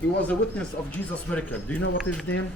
He was a witness of Jesus' miracle. Do you know what his name?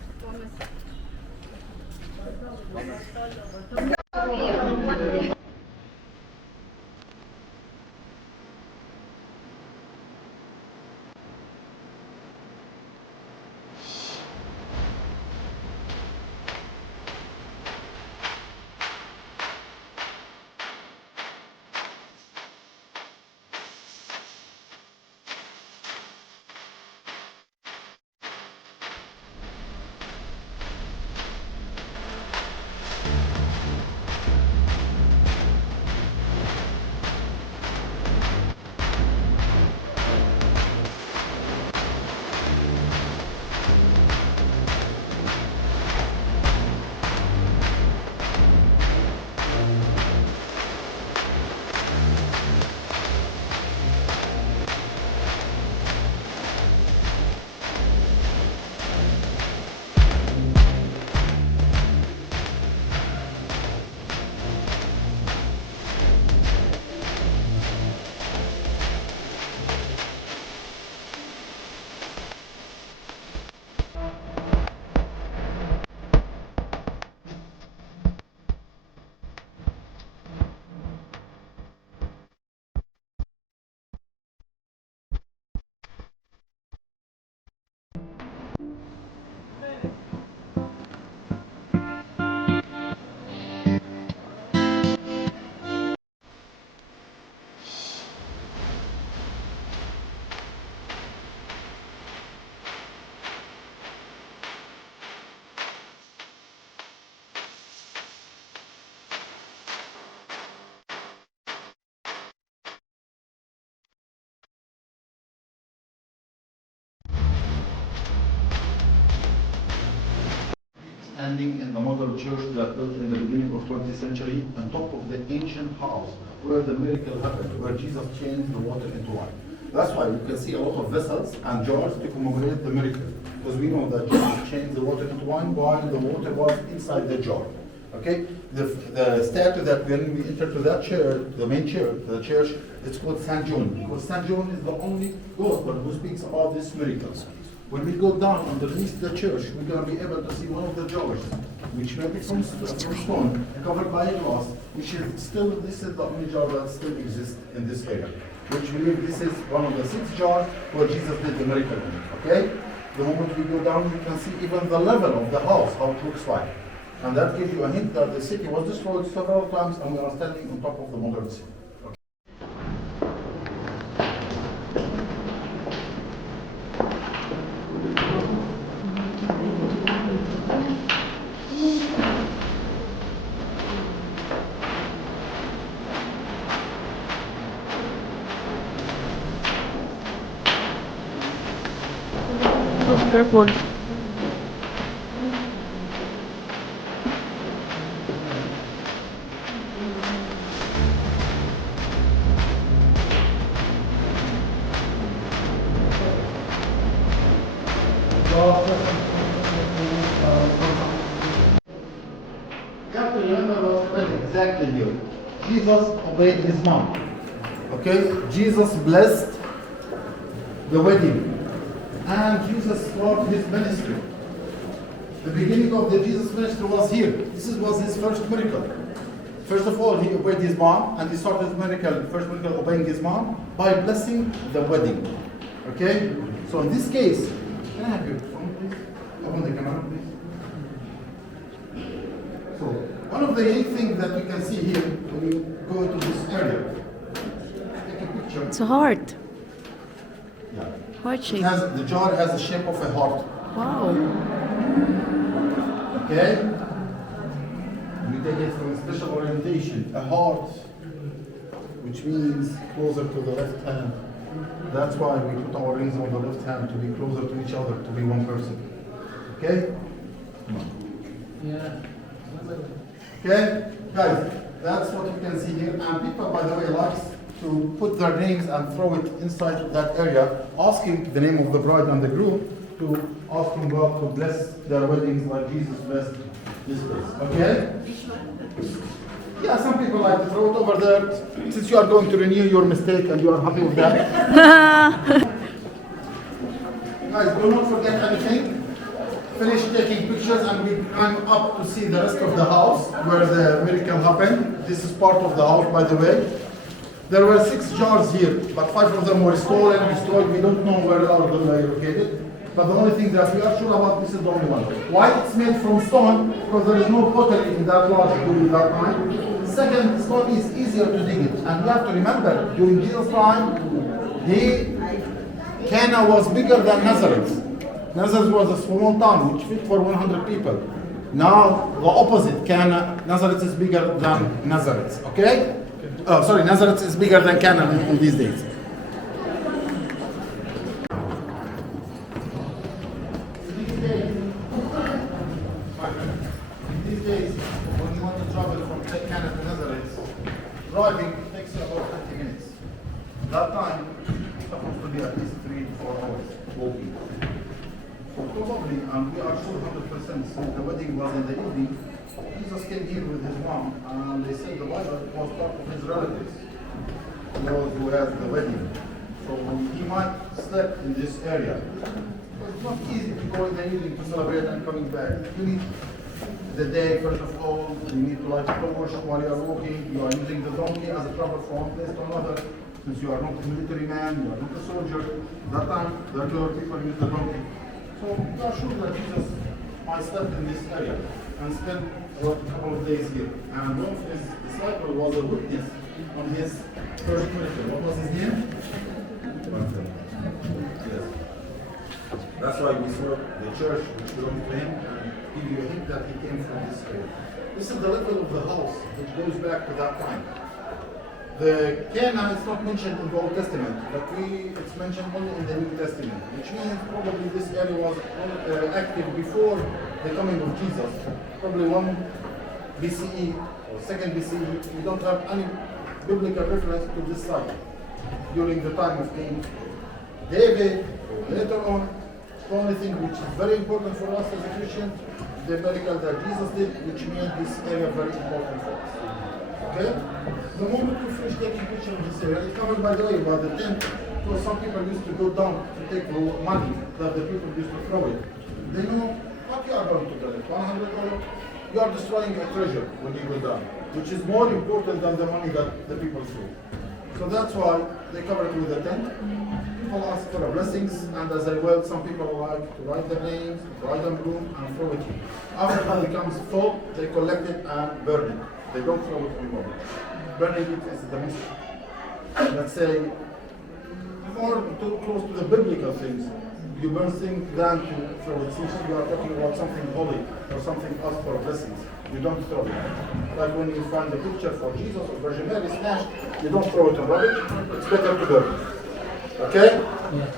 Standing in the model church that built in the beginning of 20th century on top of the ancient house where the miracle happened, where Jesus changed the water into wine. That's why you can see a lot of vessels and jars to commemorate the miracle, because we know that Jesus changed the water into wine while the water was inside the jar. Okay, the statue that when we enter to that church, the main church, the church, it's called Saint John, because Saint John is the only gospel who speaks about these miracles. When we go down underneath the church, we're going to be able to see one of the jars, which may be from stone, covered by a glass, which is still, this is the only jar that still exists in this area. Which we believe this is one of the 6 jars where Jesus did the miracle in it, okay? The moment we go down, you can see even the level of the house, how it looks like. And that gives you a hint that the city was destroyed several times and we are standing on top of the modern city. Careful. You have to remember what's happened exactly here. Jesus obeyed his mom. Okay? Jesus blessed the wedding. And Jesus started his ministry. The beginning of the Jesus ministry was here. This was his first miracle. First of all, he obeyed his mom, and he started his miracle, first miracle obeying his mom, by blessing the wedding. Okay? So in this case, can I have your phone, please? Open the camera, please. So, one of the unique things that you can see here when you go into this area, take a picture. It's a heart. Yeah. Heart shape. The jar has the shape of a heart. Wow. Okay? We take it from a special orientation, a heart, which means closer to the left hand. That's why we put our rings on the left hand, to be closer to each other, to be one person. Okay? Come on. Yeah. Okay? Guys, that's what you can see here. And people, by the way, like to put their names and throw it inside of that area, asking the name of the bride and the groom, to asking God to bless their weddings like Jesus blessed this place. Okay? Yeah, some people like to throw it over there. Since you are going to renew your mistake and you are happy with that. Guys, do not forget anything. Finish taking pictures and we climb up to see the rest of the house where the miracle happened. This is part of the house, by the way. There were 6 jars here, but 5 of them were stolen, destroyed. We don't know where they are located. But the only thing that we are sure about, this is the only one. Why it's made from stone? Because there is no pottery in that large during that time. Second, stone is easier to dig it. And you have to remember, during Jesus' time, Cana was bigger than Nazareth. Nazareth was a small town which fit for 100 people. Now, the opposite, Cana, Nazareth is bigger than Nazareth, okay? Oh, sorry, Nazareth is bigger than Cana in these days. These days, when you want to travel from Cana to Nazareth, driving takes you about 30 minutes. That time, it's supposed to be at least 3 to 4 hours walking. So probably, and we are sure 100%, since the wedding was in the evening, Jesus came here with his mom, and they said the Bible was part of his relatives, those who had the wedding. So he might sleep in this area. But it's not easy to go in the evening to celebrate and coming back. You need the day, first of all, you need to light a torch while you are walking. You are using the donkey as a travel from one place to another. Since you are not a military man, you are not a soldier, that time the regular people use the donkey. So we are sure that Jesus might sleep in this area and spend a couple of days here. And one of his disciples was a witness on his first miracle. What was his name? Yes. That's why we saw the church which belonged to him and give you a hint that he came from this area. This is the level of the house which goes back to that time. The Cana is not mentioned in the Old Testament, but it's mentioned only in the New Testament, which means probably this area was active before the coming of Jesus. Probably 1 BCE or 2nd BCE. We don't have any biblical reference to this site during the time of King David or later on. The only thing which is very important for us as a Christian, the miracle that Jesus did, which made this area very important for us. Okay? The moment we finish taking pictures of this area, it's covered by the way by the tent. So some people used to go down to take the money that the people used to throw it. They know what you are going to collect, $100. You are destroying a treasure when you go down, which is more important than the money that the people throw. So that's why they cover it with a tent. People ask for blessings, and as I will, some people like to write their names, write them room, and throw it. After it becomes full, they collect it and burn it. They don't throw it anymore. Burning it is the most, let's say, more too close to the biblical things. You burn things than to throw it. Since you are talking about something holy or something asked for blessings, you don't throw it. Like when you find a picture for Jesus or Virgin Mary smashed, you don't throw it in rubbish. It's better to burn it. Okay? Yeah.